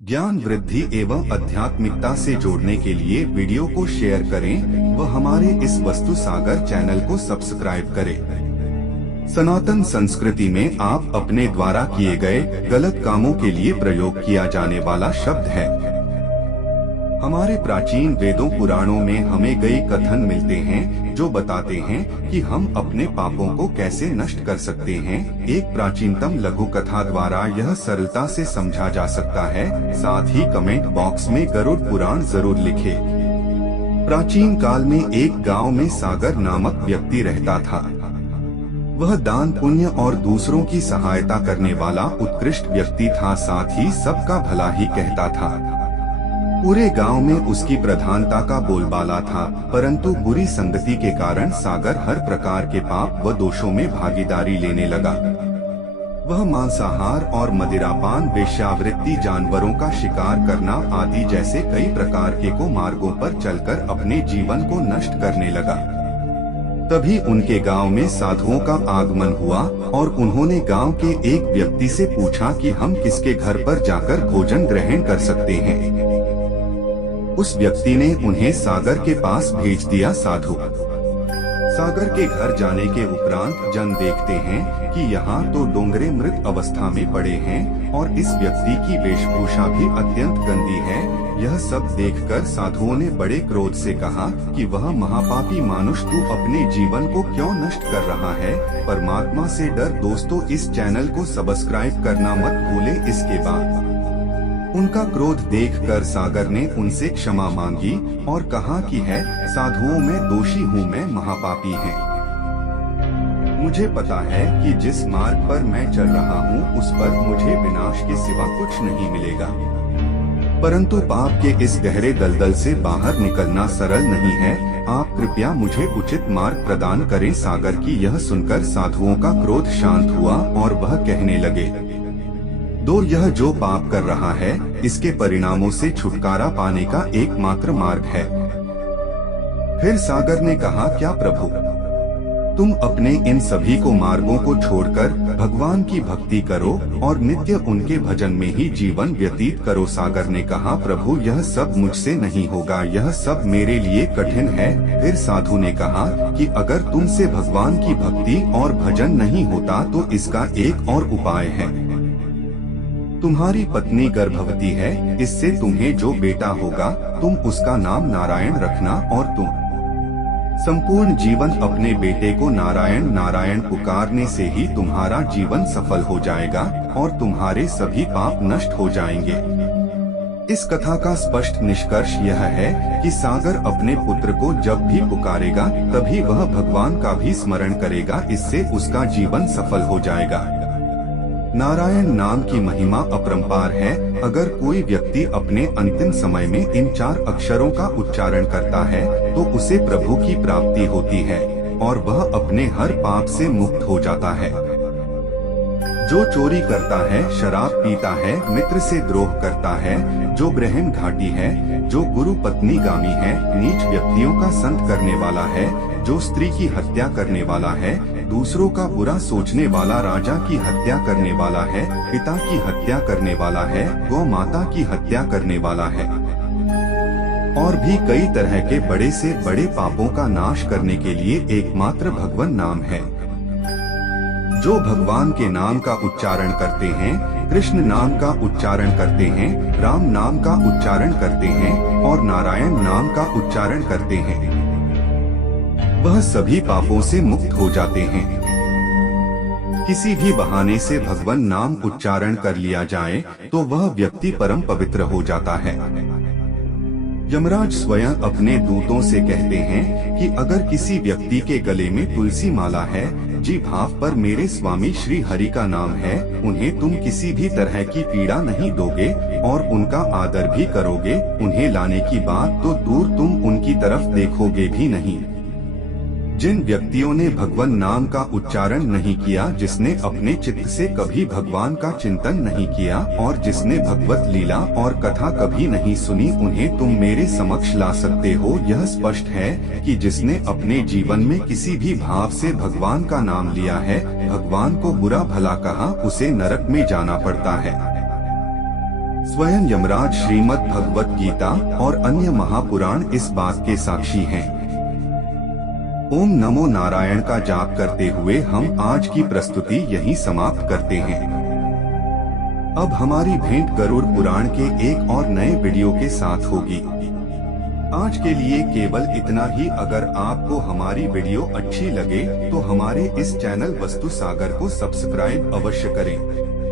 ज्ञान वृद्धि एवं आध्यात्मिकता से जोड़ने के लिए वीडियो को शेयर करें व हमारे इस वस्तु सागर चैनल को सब्सक्राइब करें। सनातन संस्कृति में आप अपने द्वारा किए गए गलत कामों के लिए प्रयोग किया जाने वाला शब्द है। हमारे प्राचीन वेदों पुराणों में हमें कई कथन मिलते हैं जो बताते हैं कि हम अपने पापों को कैसे नष्ट कर सकते हैं। एक प्राचीनतम लघु कथा द्वारा यह सरलता से समझा जा सकता है। साथ ही कमेंट बॉक्स में गरुड़ पुराण जरूर लिखें। प्राचीन काल में एक गांव में सागर नामक व्यक्ति रहता था। वह दान पुण्य और दूसरों की सहायता करने वाला उत्कृष्ट व्यक्ति था। साथ ही सबका भला ही कहता था। पूरे गांव में उसकी प्रधानता का बोलबाला था, परंतु बुरी संगति के कारण सागर हर प्रकार के पाप व दोषों में भागीदारी लेने लगा। वह मांसाहार और मदिरापान, वेश्यावृत्ति, जानवरों का शिकार करना आदि जैसे कई प्रकार के को मार्गों पर चलकर अपने जीवन को नष्ट करने लगा। तभी उनके गांव में साधुओं का आगमन हुआ और उन्होंने गांव के एक व्यक्ति से पूछा कि हम किसके घर पर जाकर भोजन ग्रहण कर सकते हैं। उस व्यक्ति ने उन्हें सागर के पास भेज दिया। साधु सागर के घर जाने के उपरांत जन देखते हैं कि यहाँ तो डोंगरे मृत अवस्था में पड़े हैं और इस व्यक्ति की वेशभूषा भी अत्यंत गंदी है। यह सब देखकर साधुओं ने बड़े क्रोध से कहा कि वह महापापी मानुष तू अपने जीवन को क्यों नष्ट कर रहा है। परमात्मा से डर। दोस्तों, इस चैनल को सब्सक्राइब करना मत भूले। इसके बाद उनका क्रोध देखकर सागर ने उनसे क्षमा मांगी और कहा कि है साधुओं में दोषी हूँ, मैं महापापी है। मुझे पता है कि जिस मार्ग पर मैं चल रहा हूँ उस पर मुझे विनाश के सिवा कुछ नहीं मिलेगा, परंतु पाप के इस गहरे दलदल से बाहर निकलना सरल नहीं है। आप कृपया मुझे उचित मार्ग प्रदान करें। सागर की यह सुनकर साधुओं का क्रोध शांत हुआ और वह कहने लगे, यह जो पाप कर रहा है इसके परिणामों से छुटकारा पाने का एकमात्र मार्ग है। फिर सागर ने कहा, क्या प्रभु, तुम अपने इन सभी को मार्गों को छोड़कर भगवान की भक्ति करो और नित्य उनके भजन में ही जीवन व्यतीत करो। सागर ने कहा, प्रभु यह सब मुझसे नहीं होगा, यह सब मेरे लिए कठिन है। फिर साधु ने कहा कि अगर तुमसे भगवान की भक्ति और भजन नहीं होता तो इसका एक और उपाय है। तुम्हारी पत्नी गर्भवती है, इससे तुम्हें जो बेटा होगा तुम उसका नाम नारायण रखना और तुम संपूर्ण जीवन अपने बेटे को नारायण नारायण पुकारने से ही तुम्हारा जीवन सफल हो जाएगा और तुम्हारे सभी पाप नष्ट हो जाएंगे। इस कथा का स्पष्ट निष्कर्ष यह है कि सागर अपने पुत्र को जब भी पुकारेगा तभी वह भगवान का भी स्मरण करेगा, इससे उसका जीवन सफल हो जाएगा। नारायण नाम की महिमा अपरंपार है। अगर कोई व्यक्ति अपने अंतिम समय में इन 4 अक्षरों का उच्चारण करता है तो उसे प्रभु की प्राप्ति होती है और वह अपने हर पाप से मुक्त हो जाता है। जो चोरी करता है, शराब पीता है, मित्र से द्रोह करता है, जो ब्रह्म घाटी है, जो गुरु पत्नी गामी है, नीच व्यक्तियों का संत करने वाला है, जो स्त्री की हत्या करने वाला है, दूसरों का बुरा सोचने वाला, राजा की हत्या करने वाला है, पिता की हत्या करने वाला है, गौ माता की हत्या करने वाला है और भी कई तरह के बड़े से बड़े पापों का नाश करने के लिए एकमात्र भगवान नाम है। जो भगवान के नाम का उच्चारण करते हैं, कृष्ण नाम का उच्चारण करते हैं, राम नाम का उच्चारण करते हैं और नारायण नाम का उच्चारण करते हैं, वह सभी पापों से मुक्त हो जाते हैं। किसी भी बहाने से भगवान नाम उच्चारण कर लिया जाए तो वह व्यक्ति परम पवित्र हो जाता है। यमराज स्वयं अपने दूतों से कहते हैं कि अगर किसी व्यक्ति के गले में तुलसी माला है, जी भाव पर मेरे स्वामी श्री हरि का नाम है, उन्हें तुम किसी भी तरह की पीड़ा नहीं दोगे और उनका आदर भी करोगे, उन्हें लाने की बात तो दूर, तुम उनकी तरफ देखोगे भी नहीं। जिन व्यक्तियों ने भगवान नाम का उच्चारण नहीं किया, जिसने अपने चित्त से कभी भगवान का चिंतन नहीं किया और जिसने भगवत लीला और कथा कभी नहीं सुनी, उन्हें तुम मेरे समक्ष ला सकते हो। यह स्पष्ट है कि जिसने अपने जीवन में किसी भी भाव से भगवान का नाम लिया है, भगवान को बुरा भला कहा, उसे नरक में जाना पड़ता है। स्वयं यमराज श्रीमद् भगवत गीता और अन्य महापुराण इस बात के साक्षी हैं। ओम नमो नारायण का जाप करते हुए हम आज की प्रस्तुति यहीं समाप्त करते हैं। अब हमारी भेंट गरुड़ पुराण के एक और नए वीडियो के साथ होगी। आज के लिए केवल इतना ही। अगर आपको हमारी वीडियो अच्छी लगे तो हमारे इस चैनल वस्तु सागर को सब्सक्राइब अवश्य करें।